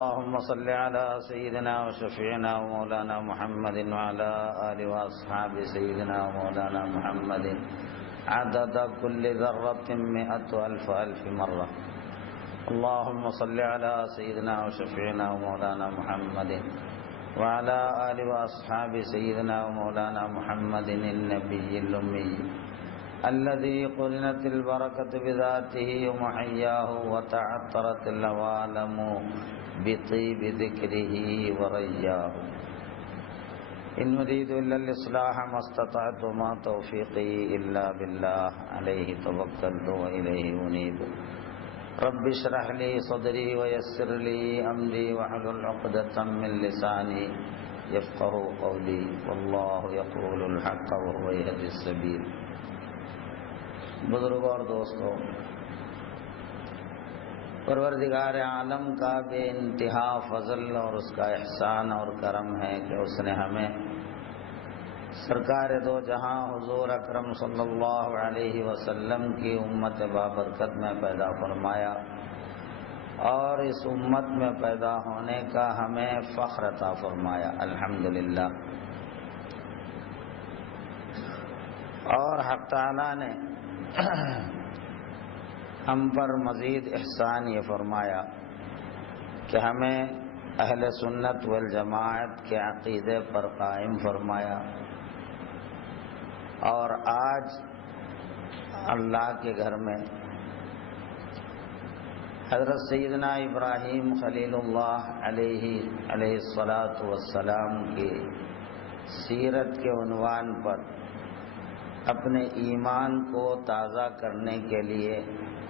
اللهم صل على سيدنا وشفيعنا ومولانا محمد وعلى آله وأصحاب سيدنا ومولانا محمد عدد كل ذرة 100,000 مرة. اللهم صل على سيدنا وشفيعنا ومولانا محمد وعلى آله وأصحاب سيدنا ومولانا محمد النبي الأمي الذي قرنت البركة بذاته ومحياه وتعطرت العوالم بطيب ذكره ورياه. إن أريد إلا الإصلاح ما استطعت وما توفيقي إلا بالله عليه توكلت وإليه أنيب. رب اشرح لي صدري ويسر لي أمري واحلل عقدة من لساني يفقهوا قولي والله يقول الحق وهو يهدي السبيل. بزرگوں اور دوستوں، پروردگار عالم کا بے انتہا فضل اور اس کا احسان اور کرم ہے کہ اس نے ہمیں سرکار دو جہاں حضور اکرم صلی اللہ علیہ وسلم کی امت بابرکت میں پیدا فرمایا اور اس امت میں پیدا ہونے کا ہمیں فخر عطا فرمایا. الحمدللہ. اور حق تعالی نے ہم پر مزید احسان یہ فرمایا کہ ہمیں اہل سنت والجماعت کے عقیدے پر قائم فرمایا، اور آج اللہ کے گھر میں حضرت سیدنا ابراہیم خلیل اللہ علیہ الصلاۃ والسلام کی سیرت کے عنوان پر اپنے ایمان کو تازہ کرنے کے لیے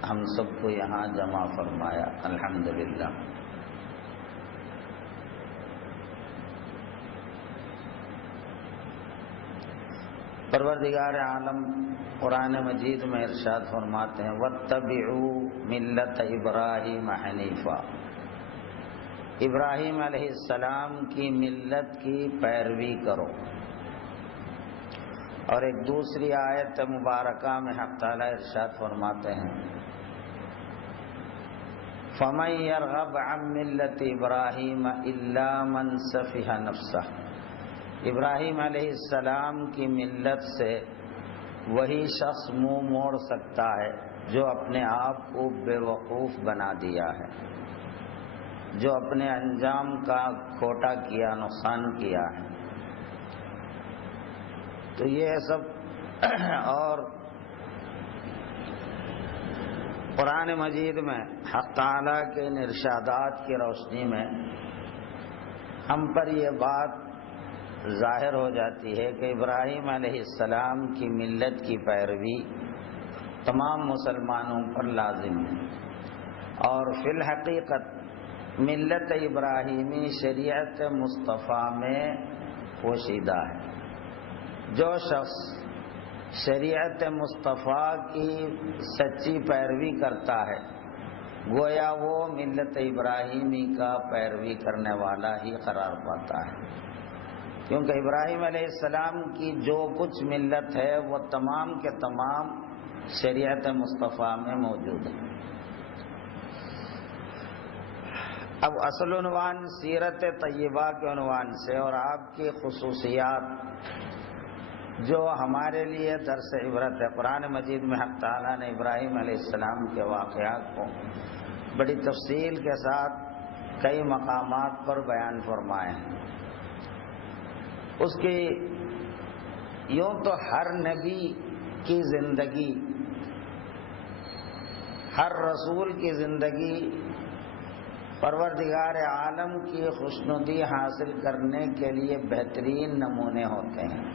ہم سب کو یہاں جمع فرمایا. الحمدللہ. پروردگار عالم قرآن مجید میں ارشاد فرماتے ہیں وَاتَّبِعُوا مِلَّةَ إِبْرَاهِيمَ حَنِيفًا. ابراہیم علیہ السلام کی ملت کی پیروی کرو. اور ایک دوسری آیت مبارکہ میں حق تعالی ارشاد فرماتے ہیں فَمَن يَرْغَبْ عَن مِّلَّةِ إِبْرَاهِيمَ إِلَّا مَن سَفِهَ نَفْسَهُ. ابراہیم علیہ السلام کی ملت سے وہی شخص منہ موڑ سکتا ہے جو اپنے آپ کو بے وقوف بنا دیا ہے، جو اپنے انجام کا کھوٹا کیا، نقصان کیا ہے. تو یہ سب اور قرآن مجید میں حق تعالیٰ کے ان ارشادات کی روشنی میں ہم پر یہ بات ظاہر ہو جاتی ہے کہ ابراہیم علیہ السلام کی ملت کی پیروی تمام مسلمانوں پر لازم ہے، اور فی الحقیقت ملت ابراہیمی شریعت مصطفیٰ میں پوشیدہ ہے. جو شخص شریعت مصطفیٰ کی سچی پیروی کرتا ہے گویا وہ ملت ابراہیمی کا پیروی کرنے والا ہی قرار پاتا ہے، کیونکہ ابراہیم علیہ السلام کی جو کچھ ملت ہے وہ تمام کے تمام شریعت مصطفیٰ میں موجود ہے. اب اصل عنوان سیرت طیبہ کے عنوان سے اور آپ کی خصوصیات جو ہمارے لیے درس عبرت ہے. قرآن مجید میں حق تعالیٰ نے ابراہیم علیہ السلام کے واقعات کو بڑی تفصیل کے ساتھ کئی مقامات پر بیان فرمائے ہیں. اس کی یوں تو ہر نبی کی زندگی، ہر رسول کی زندگی پروردگار عالم کی خوشنودی حاصل کرنے کے لیے بہترین نمونے ہوتے ہیں،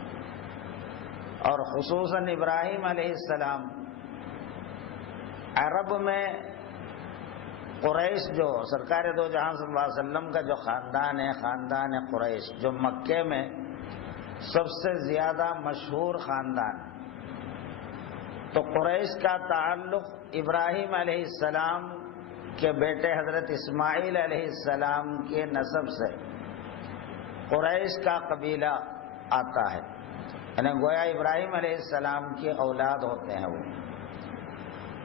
اور خصوصاً ابراہیم علیہ السلام عرب میں قریش جو سرکار دو جہاں صلی اللہ علیہ وسلم کا جو خاندان ہے، خاندان قریش، جو مکے میں سب سے زیادہ مشہور خاندان، تو قریش کا تعلق ابراہیم علیہ السلام کے بیٹے حضرت اسماعیل علیہ السلام کے نسب سے قریش کا قبیلہ آتا ہے، یعنی گویا ابراہیم علیہ السلام کی اولاد ہوتے ہیں وہ.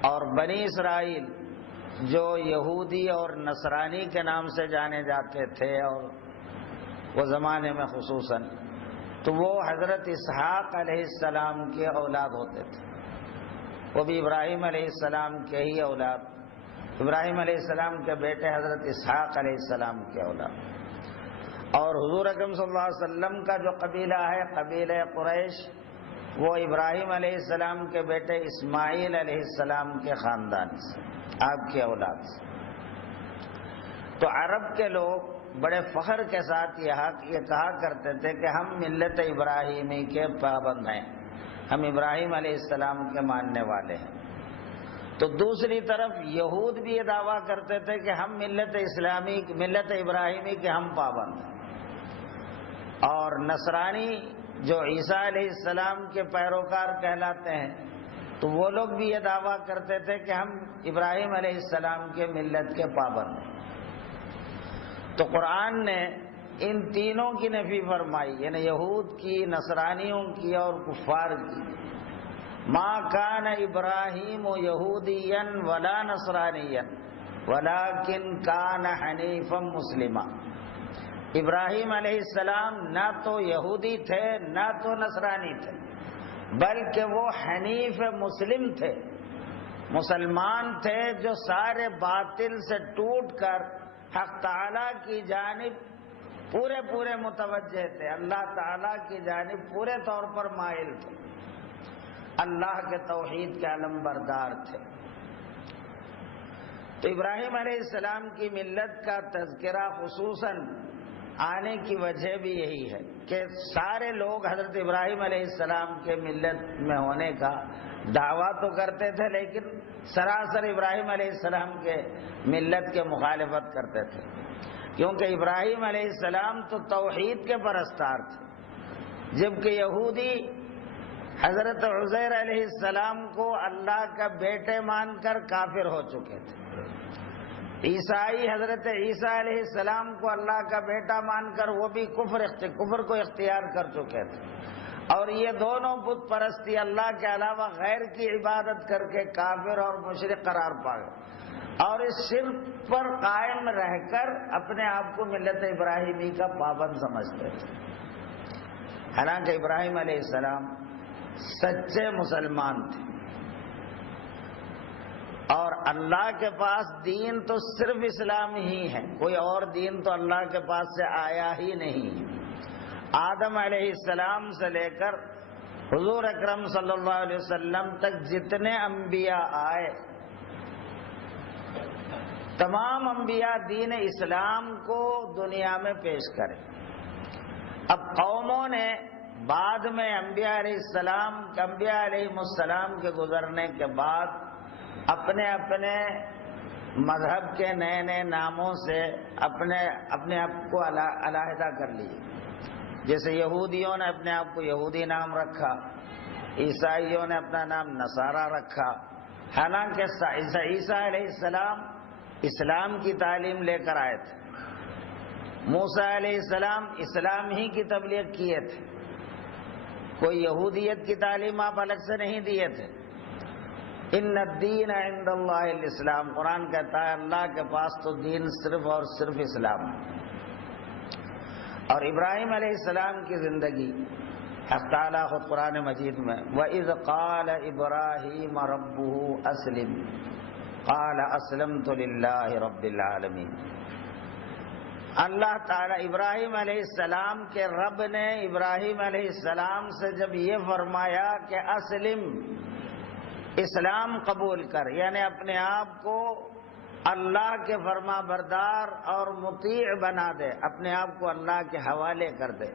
اور بنی اسرائیل جو یہودی اور نصرانی کے نام سے جانے جاتے تھے اور وہ زمانے میں خصوصاً، تو وہ حضرت اسحاق علیہ السلام کے اولاد ہوتے تھے، وہ بھی ابراہیم علیہ السلام کے ہی اولاد، ابراہیم علیہ السلام کے بیٹے حضرت اسحاق علیہ السلام کے اولاد۔ اور حضور اکرم صلی اللہ علیہ وسلم کا جو قبیلہ ہے قبیلہ قریش، وہ ابراہیم علیہ السلام کے بیٹے اسماعیل علیہ السلام کے خاندان سے، آپ کی اولاد سے۔ تو عرب کے لوگ بڑے فخر کے ساتھ یہ کہا کرتے تھے کہ ہم ملت ابراہیمی کے پابند ہیں، ہم ابراہیم علیہ السلام کے ماننے والے ہیں۔ تو دوسری طرف یہود بھی یہ دعویٰ کرتے تھے کہ ہم ملت ابراہیمی کے ہم پابند ہیں، اور نصرانی جو عیسیٰ علیہ السلام کے پیروکار کہلاتے ہیں، تو وہ لوگ بھی یہ دعویٰ کرتے تھے کہ ہم ابراہیم علیہ السلام کے ملت کے پابند ہیں۔ تو قرآن نے ان تینوں کی نفی فرمائی، یعنی یہود کی، نصرانیوں کی اور کفار کی۔ ما کان ابراہیم یہودیا ولا نصرانیا ولکن کان حنیفا مسلما۔ ابراہیم علیہ السلام نہ تو یہودی تھے نہ تو نصرانی تھے، بلکہ وہ حنیف مسلم تھے، مسلمان تھے جو سارے باطل سے ٹوٹ کر حق تعالیٰ کی جانب پورے متوجہ تھے، اللہ تعالیٰ کی جانب پورے طور پر مائل تھے، اللہ کے توحید کے علم بردار تھے۔ تو ابراہیم علیہ السلام کی ملت کا تذکرہ خصوصاً آنے کی وجہ بھی یہی ہے کہ سارے لوگ حضرت ابراہیم علیہ السلام کے ملت میں ہونے کا دعویٰ تو کرتے تھے، لیکن سراسر ابراہیم علیہ السلام کے ملت کے مخالفت کرتے تھے، کیونکہ ابراہیم علیہ السلام تو توحید کے پرستار تھے، جبکہ یہودی حضرت عزیر علیہ السلام کو اللہ کا بیٹے مان کر کافر ہو چکے تھے، عیسائی حضرت عیسیٰ علیہ السلام کو اللہ کا بیٹا مان کر وہ بھی کفر کو اختیار کر چکے تھے، اور یہ دونوں بت پرستی اللہ کے علاوہ غیر کی عبادت کر کے کافر اور مشرک قرار پا گئے، اور اس شرک پر قائم رہ کر اپنے آپ کو ملت ابراہیمی کا پابند سمجھتے تھے۔ حالانکہ ابراہیم علیہ السلام سچے مسلمان تھے، اور اللہ کے پاس دین تو صرف اسلام ہی ہے، کوئی اور دین تو اللہ کے پاس سے آیا ہی نہیں۔ آدم علیہ السلام سے لے کر حضور اکرم صلی اللہ علیہ وسلم تک جتنے انبیاء آئے، تمام انبیاء دین اسلام کو دنیا میں پیش کرے۔ اب قوموں نے بعد میں انبیاء علیہ السلام کے گزرنے کے بعد اپنے مذہب کے نئے ناموں سے اپنے آپ کو علیحدہ کر لیے، جیسے یہودیوں نے اپنے آپ کو یہودی نام رکھا، عیسائیوں نے اپنا نام نصارہ رکھا، حالانکہ عیسیٰ علیہ السلام اسلام کی تعلیم لے کر آئے تھے، موسیٰ علیہ السلام اسلام ہی کی تبلیغ کیے تھے، کوئی یہودیت کی تعلیم آپ الگ سے نہیں دیے تھے۔ ان الدین عند اللہ الاسلام، قرآن کہتا ہے اللہ کے پاس تو دین صرف اور صرف اسلام ہے۔ اور ابراہیم علیہ السلام کی زندگی حق تعالیٰ خود قرآن مجید میں وَإِذْ قَالَ إِبْرَاهِيمَ رَبُّهُ أَسْلِمْ قَالَ أَسْلَمْتُ لِلَّهِ رَبِّ الْعَالَمِينَ۔ اللہ تعالیٰ ابراہیم علیہ السلام کے رب نے ابراہیم علیہ السلام سے جب یہ فرمایا کہ اسلم، اسلام قبول کر، یعنی اپنے آپ کو اللہ کے فرما بردار اور مطیع بنا دے، اپنے آپ کو اللہ کے حوالے کر دے،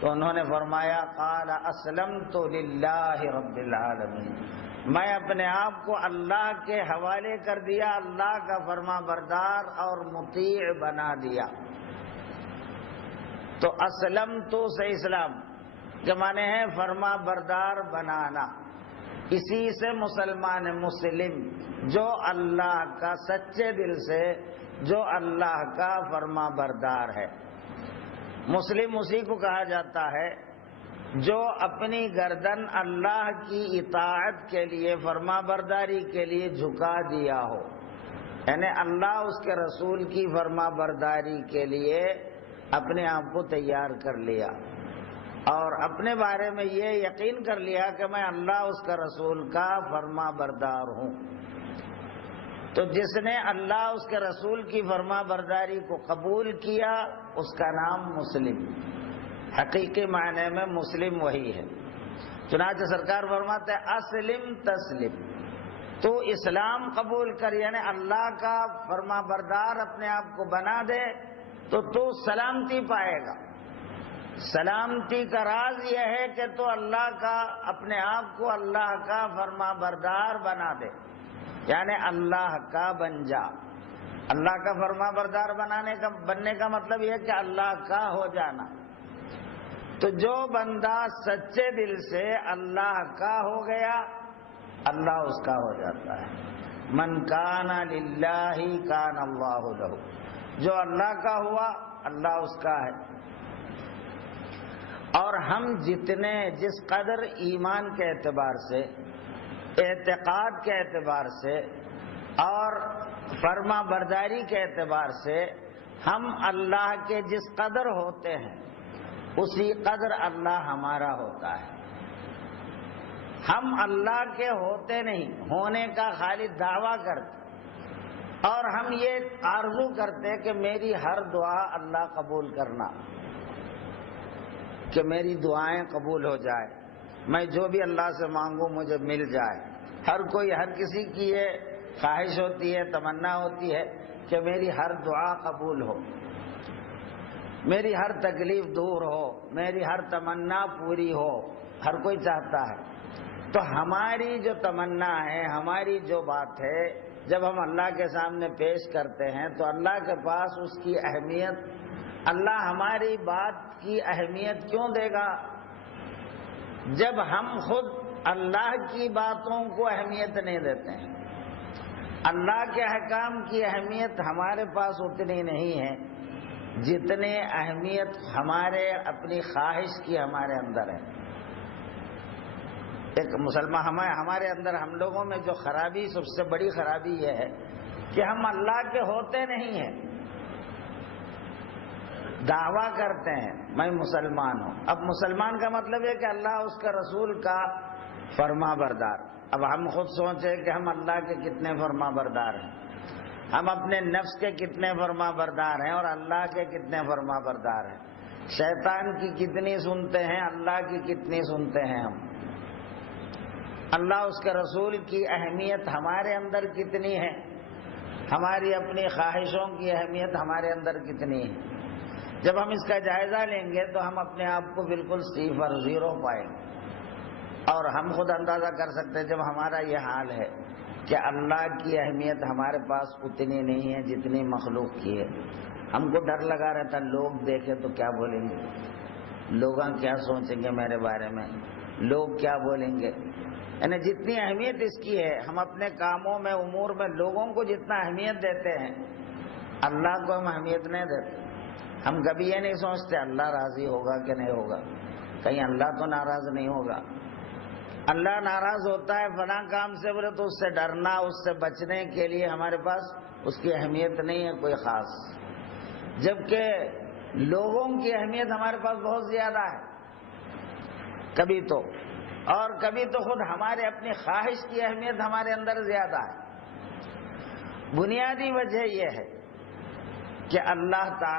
تو انہوں نے فرمایا قال اسلمت للہ رب العالمین، میں اپنے آپ کو اللہ کے حوالے کر دیا، اللہ کا فرما بردار اور مطیع بنا دیا۔ تو اسلمت سے اسلام کے معنی ہے فرما بردار بنانا، اسی سے مسلمان مسلم جو اللہ کا سچے دل سے، جو اللہ کا فرما بردار ہے۔ مسلم اسی کو کہا جاتا ہے جو اپنی گردن اللہ کی اطاعت کے لیے، فرما برداری کے لیے جھکا دیا ہو، یعنی اللہ اس کے رسول کی فرما برداری کے لیے اپنے آپ کو تیار کر لیا اور اپنے بارے میں یہ یقین کر لیا کہ میں اللہ اس کا رسول کا فرما بردار ہوں۔ تو جس نے اللہ اس کے رسول کی فرما برداری کو قبول کیا اس کا نام مسلم، حقیقی معنی میں مسلم وہی ہے۔ چنانچہ سرکار فرماتے ہیں اسلم تسلم، تو اسلام قبول کر، یعنی اللہ کا فرما بردار اپنے آپ کو بنا دے تو سلامتی پائے گا۔ سلامتی کا راز یہ ہے کہ تو اللہ کا اپنے آپ کو اللہ کا فرما بردار بنا دے، یعنی اللہ کا بن جا۔ اللہ کا فرما بردار بننے کا مطلب یہ کہ اللہ کا ہو جانا۔ تو جو بندہ سچے دل سے اللہ کا ہو گیا اللہ اس کا ہو جاتا ہے۔ من کان للہ کان اللہ لہ، جو اللہ کا ہوا اللہ اس کا ہے۔ اور ہم جس قدر ایمان کے اعتبار سے، اعتقاد کے اعتبار سے اور فرما برداری کے اعتبار سے ہم اللہ کے جس قدر ہوتے ہیں اسی قدر اللہ ہمارا ہوتا ہے۔ ہم اللہ کے ہوتے نہیں، ہونے کا خالی دعویٰ کرتے اور ہم یہ آرزو کرتے کہ میری ہر دعا اللہ قبول کرنا، کہ میری دعائیں قبول ہو جائے، میں جو بھی اللہ سے مانگوں مجھے مل جائے۔ ہر کسی کی یہ خواہش ہوتی ہے، تمنا ہوتی ہے کہ میری ہر دعا قبول ہو، میری ہر تکلیف دور ہو، میری ہر تمنا پوری ہو، ہر کوئی چاہتا ہے۔ تو ہماری جو تمنا ہے، ہماری جو بات ہے، جب ہم اللہ کے سامنے پیش کرتے ہیں تو اللہ کے پاس اس کی اہمیت، اللہ ہماری بات کی اہمیت کیوں دے گا جب ہم خود اللہ کی باتوں کو اہمیت نہیں دیتے ہیں۔ اللہ کے احکام کی اہمیت ہمارے پاس اتنی نہیں ہے جتنی اہمیت ہمارے اپنی خواہش کی ہمارے اندر ہے۔ ایک مسلمان ہمارے اندر، ہم لوگوں میں جو خرابی، سب سے بڑی خرابی یہ ہے کہ ہم اللہ کے ہوتے نہیں ہیں، دعویٰ کرتے ہیں میں مسلمان ہوں۔ اب مسلمان کا مطلب ہے کہ اللہ اس کے رسول کا فرما بردار۔ اب ہم خود سوچیں کہ ہم اللہ کے کتنے فرما بردار ہیں، ہم اپنے نفس کے کتنے فرما بردار ہیں اور اللہ کے کتنے فرما بردار ہیں، شیطان کی کتنی سنتے ہیں، اللہ کی کتنی سنتے ہیں ہم، اللہ اس کے رسول کی اہمیت ہمارے اندر کتنی ہے، ہماری اپنی خواہشوں کی اہمیت ہمارے اندر کتنی ہے۔ جب ہم اس کا جائزہ لیں گے تو ہم اپنے آپ کو بالکل صفر، زیرو پائیں گے، اور ہم خود اندازہ کر سکتے ہیں جب ہمارا یہ حال ہے کہ اللہ کی اہمیت ہمارے پاس اتنی نہیں ہے جتنی مخلوق کی ہے۔ ہم کو ڈر لگا رہتا لوگ دیکھیں تو کیا بولیں گے، لوگ کیا سوچیں گے میرے بارے میں، لوگ کیا بولیں گے، یعنی جتنی اہمیت اس کی ہے ہم اپنے کاموں میں، امور میں لوگوں کو جتنا اہمیت دیتے ہیں اللہ کو ہم اہمیت نہیں دیتے۔ ہم کبھی یہ نہیں سوچتے اللہ راضی ہوگا کہ نہیں ہوگا، کہیں اللہ تو ناراض نہیں ہوگا۔ اللہ ناراض ہوتا ہے فلاں کام سے بولے تو اس سے ڈرنا، اس سے بچنے کے لیے ہمارے پاس اس کی اہمیت نہیں ہے کوئی خاص، جبکہ لوگوں کی اہمیت ہمارے پاس بہت زیادہ ہے کبھی تو، اور کبھی تو خود ہمارے اپنی خواہش کی اہمیت ہمارے اندر زیادہ ہے۔ بنیادی وجہ یہ ہے کہ اللہ تعالی